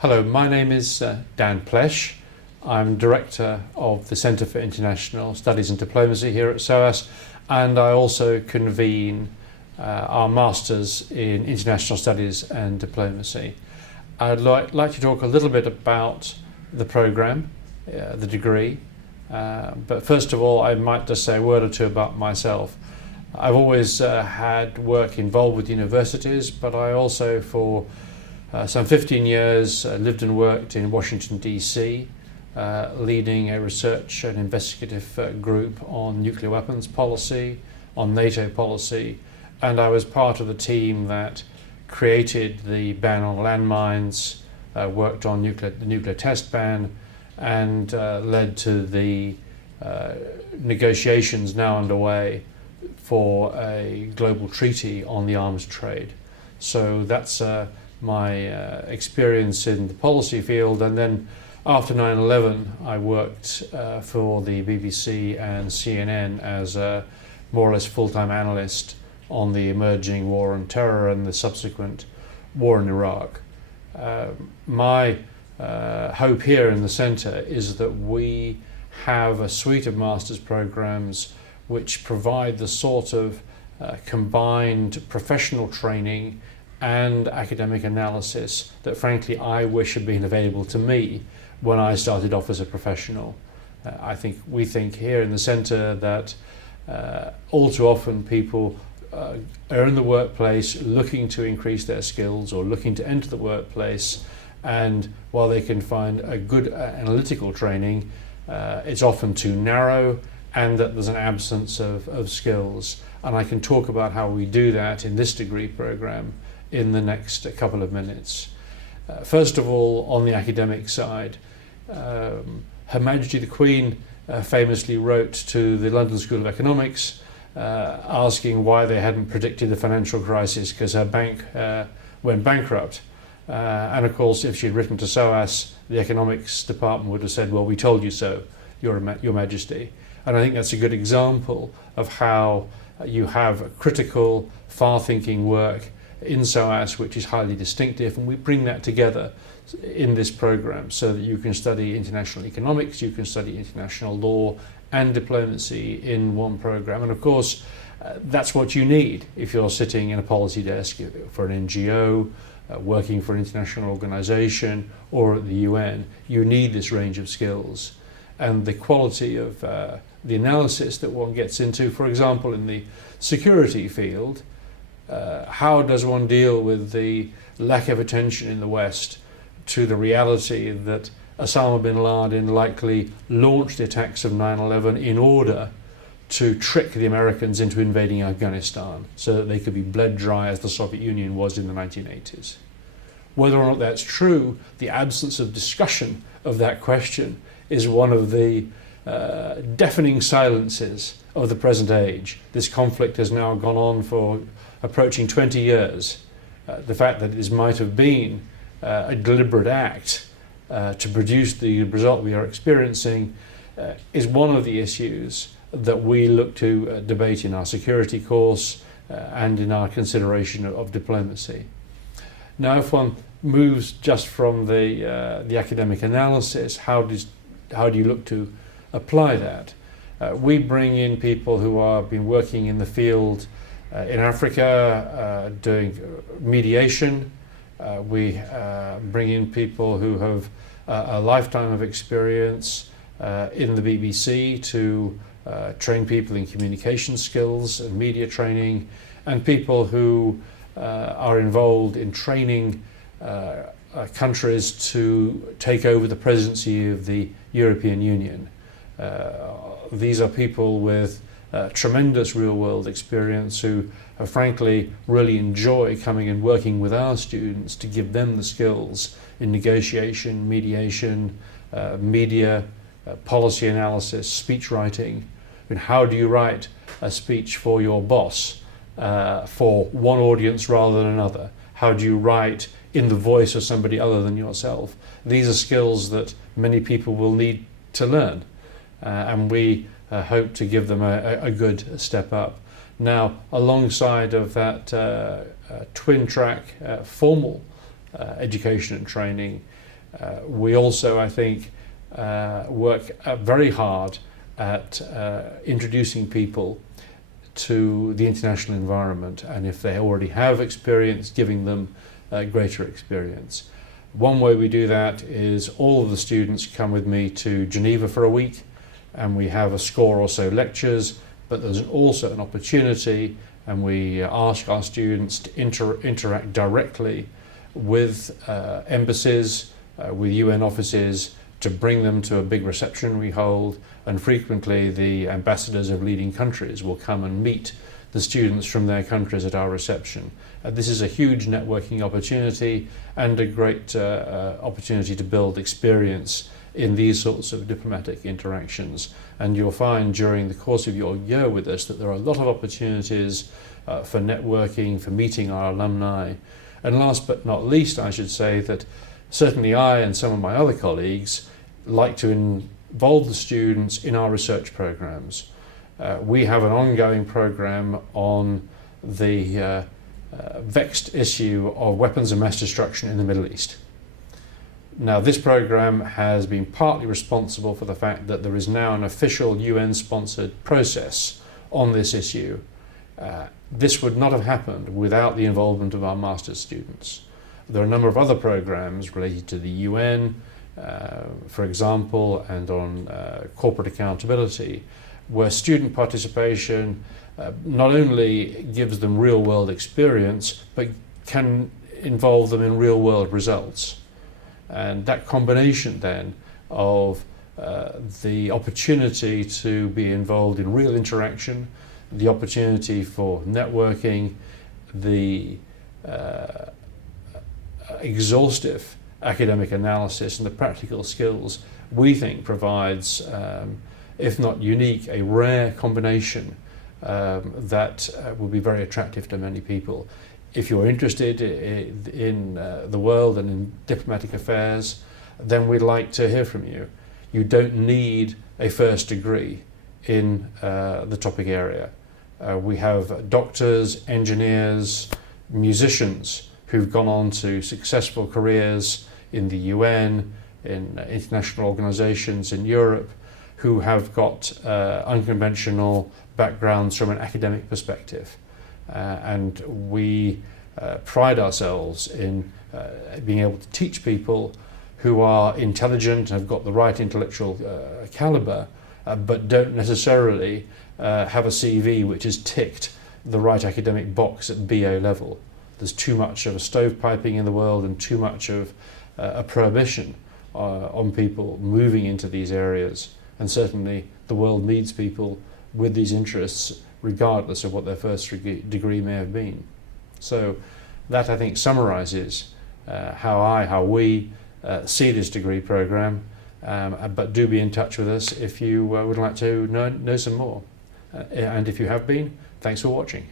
Hello, my name is Dan Plesch. I'm Director of the Centre for International Studies and Diplomacy here at SOAS, and I also convene our Masters in International Studies and Diplomacy. I'd like to talk a little bit about the programme, the degree, but first of all I might just say a word or two about myself. I've always had work involved with universities, but I also for some 15 years lived and worked in Washington DC, leading a research and investigative group on nuclear weapons policy, on NATO policy, and I was part of the team that created the ban on landmines, worked on the nuclear test ban, and led to the negotiations now underway for a global treaty on the arms trade. So that's my experience in the policy field, and then after 9/11 I worked for the BBC and CNN as a more or less full-time analyst on the emerging war on terror and the subsequent war in Iraq. My hope here in the centre is that we have a suite of master's programmes which provide the sort of combined professional training and academic analysis that frankly I wish had been available to me when I started off as a professional. We think here in the centre that all too often people are in the workplace looking to increase their skills or looking to enter the workplace, and while they can find a good analytical training, it's often too narrow and that there's an absence of skills. And I can talk about how we do that in this degree programme in the next couple of minutes. First of all, on the academic side, Her Majesty the Queen famously wrote to the London School of Economics asking why they hadn't predicted the financial crisis because her bank went bankrupt. And of course, if she'd written to SOAS, the economics department would have said, well, we told you so, Your Majesty. And I think that's a good example of how you have critical, far-thinking work in SOAS which is highly distinctive, and we bring that together in this programme so that you can study international economics, you can study international law and diplomacy in one programme. And of course that's what you need if you're sitting in a policy desk for an NGO, working for an international organisation or at the UN. You need this range of skills, and the quality of the analysis that one gets into, for example in the security field. How does one deal with the lack of attention in the West to the reality that Osama bin Laden likely launched the attacks of 9/11 in order to trick the Americans into invading Afghanistan so that they could be bled dry as the Soviet Union was in the 1980s? Whether or not that's true, the absence of discussion of that question is one of the deafening silences of the present age. This conflict has now gone on for approaching 20 years. The fact that this might have been a deliberate act to produce the result we are experiencing is one of the issues that we look to debate in our security course and in our consideration of diplomacy. Now, if one moves just from the academic analysis, how do you look to apply that? We bring in people who have been working in the field in Africa doing mediation. We bring in people who have a lifetime of experience in the BBC to train people in communication skills and media training, and people who are involved in training countries to take over the presidency of the European Union. These are people with tremendous real-world experience who frankly really enjoy coming and working with our students to give them the skills in negotiation, mediation, media, policy analysis, speech writing. I mean, how do you write a speech for your boss for one audience rather than another? How do you write in the voice of somebody other than yourself? These are skills that many people will need to learn, and we hope to give them a good step up. Now, alongside of that twin track formal education and training, We also, I think, work very hard at introducing people to the international environment, and if they already have experience, giving them greater experience. One way we do that is all of the students come with me to Geneva for a week, and we have a score or so lectures, but there's also an opportunity, and we ask our students to interact directly with embassies, with UN offices, to bring them to a big reception we hold, and frequently the ambassadors of leading countries will come and meet the students from their countries at our reception. This is a huge networking opportunity and a great opportunity to build experience in these sorts of diplomatic interactions. And you'll find during the course of your year with us that there are a lot of opportunities for networking, for meeting our alumni. And last but not least, I should say that certainly I and some of my other colleagues like to involve the students in our research programs. We have an ongoing program on the vexed issue of weapons of mass destruction in the Middle East. Now, this program has been partly responsible for the fact that there is now an official UN-sponsored process on this issue. This would not have happened without the involvement of our master's students. There are a number of other programs related to the UN, for example, and on corporate accountability, where student participation not only gives them real-world experience, but can involve them in real-world results. And that combination then of the opportunity to be involved in real interaction, the opportunity for networking, the exhaustive academic analysis and the practical skills, we think provides, if not unique, a rare combination that will be very attractive to many people. If you're interested in the world and in diplomatic affairs, then we'd like to hear from you. You don't need a first degree in the topic area. We have doctors, engineers, musicians who've gone on to successful careers in the UN, in international organizations in Europe, who have got unconventional backgrounds from an academic perspective. And we pride ourselves in being able to teach people who are intelligent and have got the right intellectual caliber, but don't necessarily have a CV which is ticked the right academic box at BA level. There's too much of a stovepiping in the world and too much of a prohibition on people moving into these areas. And certainly the world needs people with these interests, regardless of what their first degree may have been. So that, I think, summarizes how we see this degree program, but do be in touch with us if you would like to know some more. And if you have been, thanks for watching.